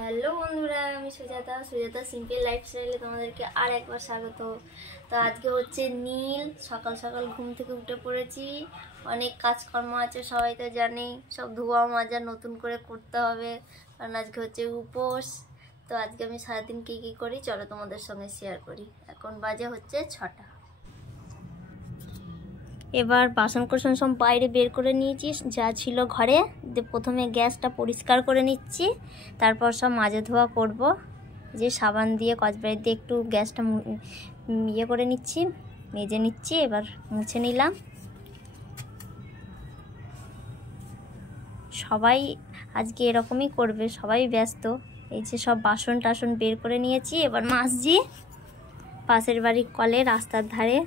Hello বন্ধুরা, আমি Sujata simple লাইফস্টাইলে তোমাদেরকে আর একবার স্বাগত। তো আজকে হচ্ছে নীল, সকাল সকাল ঘুম থেকে উঠে পড়েছি। অনেক কাজকর্ম আছে, সবাই তো জানেই, সব ধোয়া মাজা নতুন করে করতে হবে, কারণ আজকে হচ্ছে উপোস। তো আজকে আমি সারাদিন কী কী করি চলো তোমাদের সঙ্গে শেয়ার করি। এখন বাজে হচ্ছে 6টা। এবার বাসন কোসন সব বাইরে বের করে নিয়েছি, যা ছিল ঘরে। প্রথমে গ্যাসটা পরিষ্কার করে নিচ্ছি, তারপর সব মাজা ধোয়া করব। যে সাবান দিয়ে কচবাড়ি দিয়ে একটু গ্যাসটা ইয়ে করে নিচ্ছি, মেজে নিচ্ছি। এবার মুছে নিলাম। সবাই আজকে এরকমই করবে, সবাই ব্যস্ত। এই যে সব বাসন টাসন বের করে নিয়েছি, এবার মাজছি। পাশের বাড়ির কলে, রাস্তার ধারে।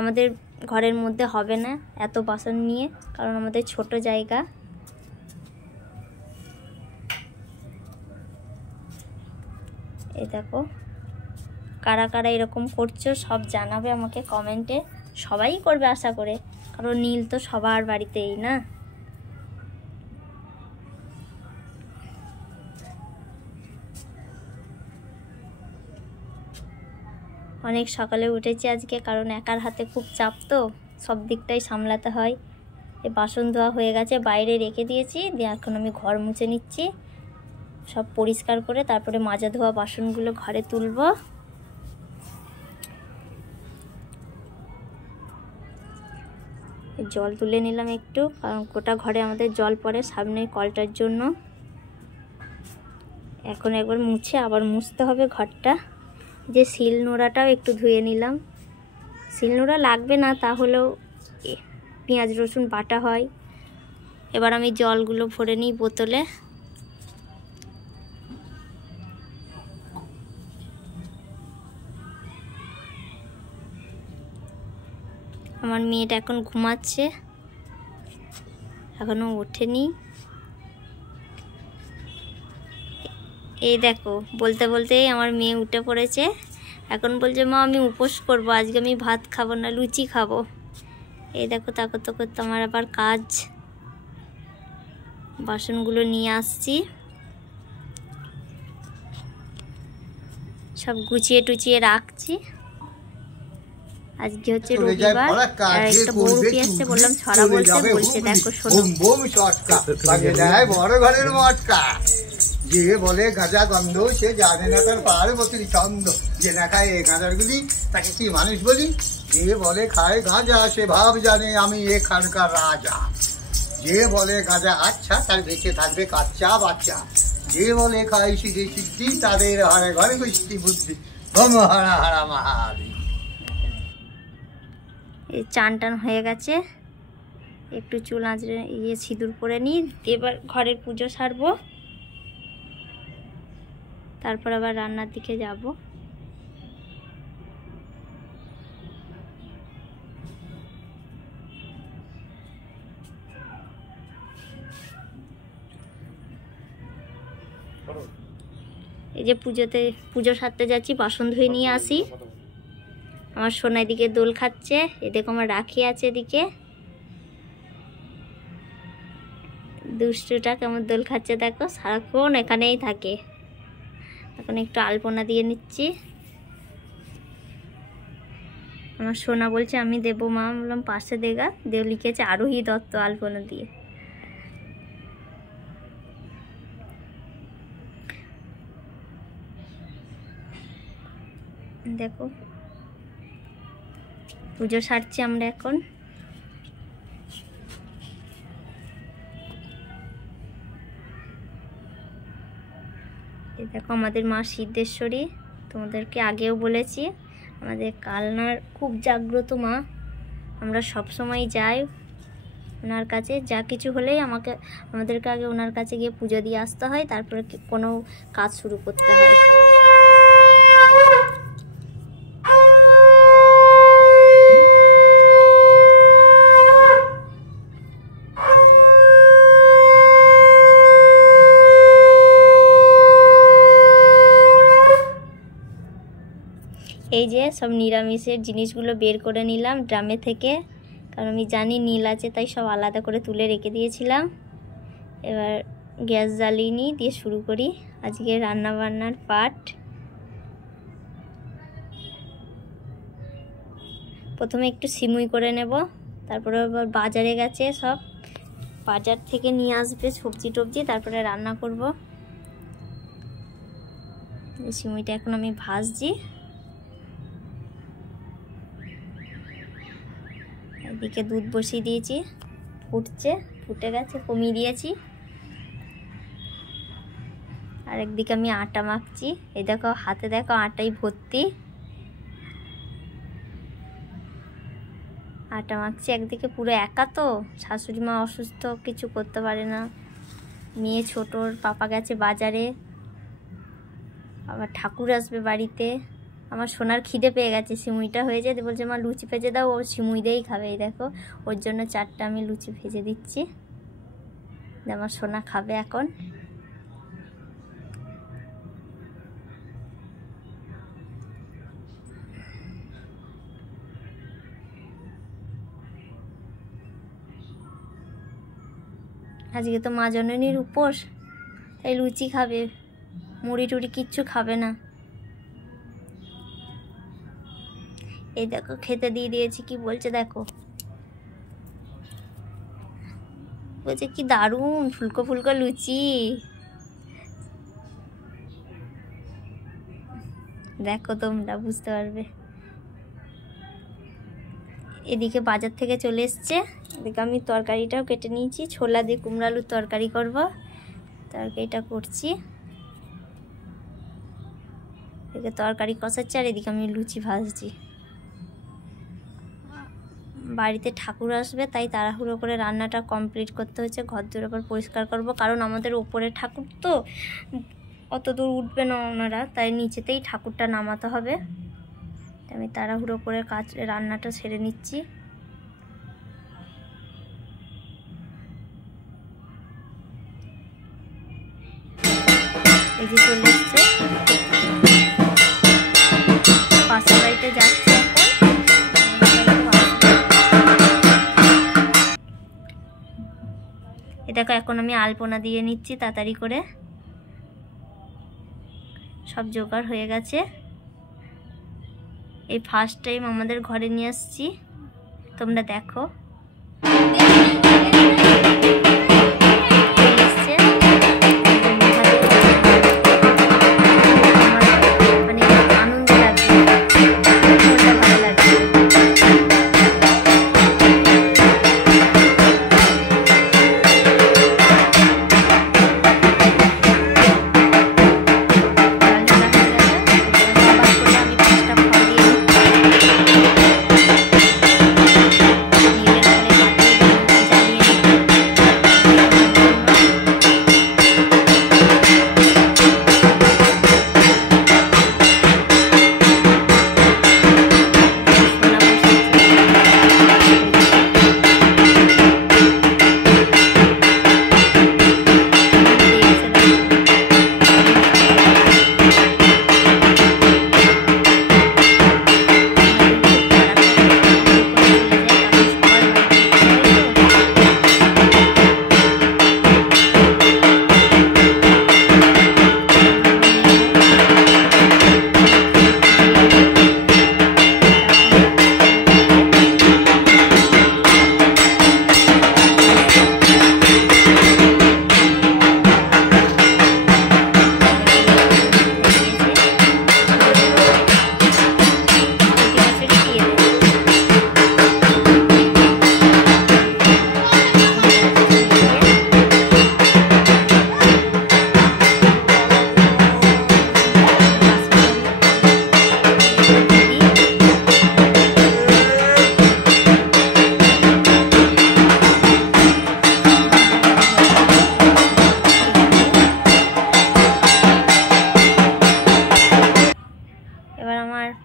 আমাদের ঘরের মধ্যে হবে না এত বাসন নিয়ে, কারণ আমাদের ছোট জায়গা। এই দেখো, কারা কারা এরকম করছো সব জানাবে আমাকে কমেন্টে। সবাই করবে আশা করে, কারণ নীল তো সবার বাড়িতেই না। অনেক সকালে উঠেছি আজকে, কারণ একার হাতে খুব চাপ, তো সব দিকটাই সামলাতে হয়। এই বাসন ধোয়া হয়ে গেছে, বাইরে রেখে দিয়েছি। দিয়ে এখন আমি ঘর মুছে নিচ্ছি, সব পরিষ্কার করে তারপরে মাজা ধোয়া বাসনগুলো ঘরে তুলব। জল তুলে নিলাম একটু, কারণ গোটা ঘরে আমাদের জল পড়ে সামনের কলটার জন্য। এখন একবার মুছে আবার মুছতে হবে ঘরটা। যে শিল নোড়াটাও একটু ধুয়ে নিলাম। শিল নোড়া লাগবে না, তাহলেও পেঁয়াজ রসুন বাটা হয়। এবার আমি জলগুলো ভরে নিই বোতলে। আমার মেয়েটা এখন ঘুমাচ্ছে, এখনো ওঠেনি। এই দেখো, বলতে বলতেই আমার মেয়ে উঠে পড়েছে। এখন বলছে, মা আমি উপোস করবো, আজকে আমি ভাত খাবো না, লুচি খাবো। এই দেখো, তা করতে করতে আমার আবার কাজ। বাসনগুলো নিয়ে আসছি, সব গুছিয়ে টুচিয়ে রাখছি। আজকে হচ্ছে রবিবার, আর একটা বউরুটি আসছে, বললাম ছড়া বলছে দেখো শোনো। বড় ঘরের মটকা, যে বলে গাঁজা গন্ধ সে জানে না তার পার্বতীর ছন্দ। যে না খায় এই গাঁজারগুলি তাকে কি মানুষ বলি? যে বলে খায় গাঁজা সে ভাব জানে আমি এখানকার রাজা। যে বলে গাঁজা আচ্ছা তার বেঁচে থাকবে কাচ্চা বাচ্চা। যে বলে খায় সিদ্ধি সিদ্ধি তাদের হারে ঘরে গোষ্ঠী বুদ্ধি। হারা হারা মহাবি। এই চান টান হয়ে গেছে, একটু চুল আঁচড়ে সিঁদুর পরে নিই। এবার ঘরের পুজো সারবো, তারপর আবার রান্নার দিকে যাব। এই যে পুজো সারতে যাচ্ছি, বাসন ধুয়ে নিয়ে আসি। আমার সোনা এদিকে দোল খাচ্ছে, এদিকে আমার রাখি আছে এদিকে। দুষ্টুটা কেমন দোল খাচ্ছে দেখো, সারাক্ষণ এখানেই থাকে। এখন একটু আলপনা দিয়ে নিচ্ছি। আমার সোনা বলছে আমি দেবো মা, বললাম পাশে দেগা। দেও লিখেছে আরোহী দত্ত আলপনা দিয়ে। দেখো, পুজো সারছি আমরা এখন। এই দেখো আমাদের মা সিদ্ধেশ্বরী, তোমাদেরকে আগেও বলেছি, আমাদের কালনার খুব জাগ্রত মা। আমরা সব সময় যাই ওনার কাছে, যা কিছু হলেই আমাদেরকে আগে ওনার কাছে গিয়ে পুজো দিয়ে আসতে হয়, তারপরে কোনো কাজ শুরু করতে হয়। এই যে সব নিরামিষের জিনিসগুলো বের করে নিলাম ড্রামে থেকে, কারণ আমি জানি নীল আছে, তাই সব আলাদা করে তুলে রেখে দিয়েছিলাম। এবার গ্যাস জ্বালিয়ে নিই, দিয়ে শুরু করি। আজকে রান্না বান্নার পাট। প্রথমে একটু সিমুই করে নেব, তারপরে আবার বাজারে গেছে, সব বাজার থেকে নিয়ে আসবে সবজি টবজি, তারপরে রান্না করব। এই সিমুইটা এখন আমি ভাজছি। এদিকে দুধ বসিয়ে দিয়েছি, ফুটছে, ফুটে গেছে, কমিয়ে দিয়েছি। আর একদিকে আমি আটা মাখছি। এই দেখো হাতে দেখো আটাই ভর্তি, আটা মাখছি। একদিকে পুরো একা তো, শাশুড়ি মা অসুস্থ, কিছু করতে পারে না। মেয়ে ছোটোর পাপা গেছে বাজারে, আবার ঠাকুর আসবে বাড়িতে। আমার সোনার খিদে পেয়ে গেছে, সিমুইটা হয়ে যায়, বলছে মা লুচি ভেজে দাও, ও সিমুই দিয়েই খাবে। এই দেখো ওর জন্য 4টা আমি লুচি ভেজে দিচ্ছি, আমার সোনা খাবে এখন। আজকে তো মা জননীর উপোস, তাই লুচি খাবে, মুড়ি টুড়ি কিচ্ছু খাবে না। এই দেখো খেতে দিয়ে দিয়েছি, কি বলছে দেখো, বলছে কি দারুণ ফুলকো ফুলকো লুচি। দেখো তোমরা বুঝতে পারবে। এদিকে বাজার থেকে চলে এসছে, এদিকে আমি তরকারিটাও কেটে নিয়েছি, ছোলা দিয়ে কুমড়ো আলুর তরকারি করব, তরকারিটা করছি। এদিকে তরকারি কষাচ্ছি, আর এদিকে আমি লুচি ভাজছি। বাড়িতে ঠাকুর আসবে, তাই তাড়াহুড়ো করে রান্নাটা কমপ্লিট করতে হচ্ছে। ঘর দূর আবার পরিষ্কার করব, কারণ আমাদের ওপরে ঠাকুর তো অত দূর উঠবে না ওনারা, তাই নিচেতেই ঠাকুরটা নামাতে হবে। আমি তাড়াহুড়ো করে রান্নাটা সেরে নিচ্ছি। এই যে চলে এসছে, পাশের বাড়িতে যাচ্ছে এখন। এ দেখো এখন আমি আলপনা দিয়ে নিচ্ছি তাড়াতাড়ি করে, সব জোগাড় হয়ে গেছে। এই ফার্স্ট টাইম আমাদের ঘরে নিয়ে আসছি, তোমরা দেখো।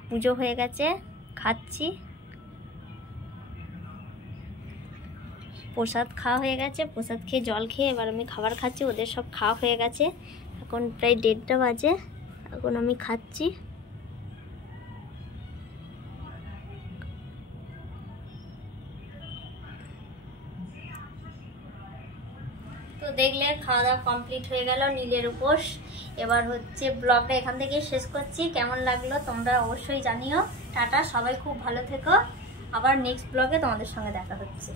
পুজো হয়ে গেছে, খাচ্ছি। প্রসাদ খাওয়া হয়ে গেছে, প্রসাদ খেয়ে জল খেয়ে এবার আমি খাবার খাচ্ছি। ওদের সব খাওয়া হয়ে গেছে, এখন প্রায় 1:30টা বাজে, এখন আমি খাচ্ছি। তো দেখলে খাওয়া দাওয়া কমপ্লিট হয়ে গেল নীলের উপোস। এবার হচ্ছে ব্লগটা এখান থেকে শেষ করছি। কেমন লাগলো তোমরা অবশ্যই জানিও। টাটা, সবাই খুব ভালো থেকো। আবার নেক্সট ব্লগে তোমাদের সঙ্গে দেখা হচ্ছে।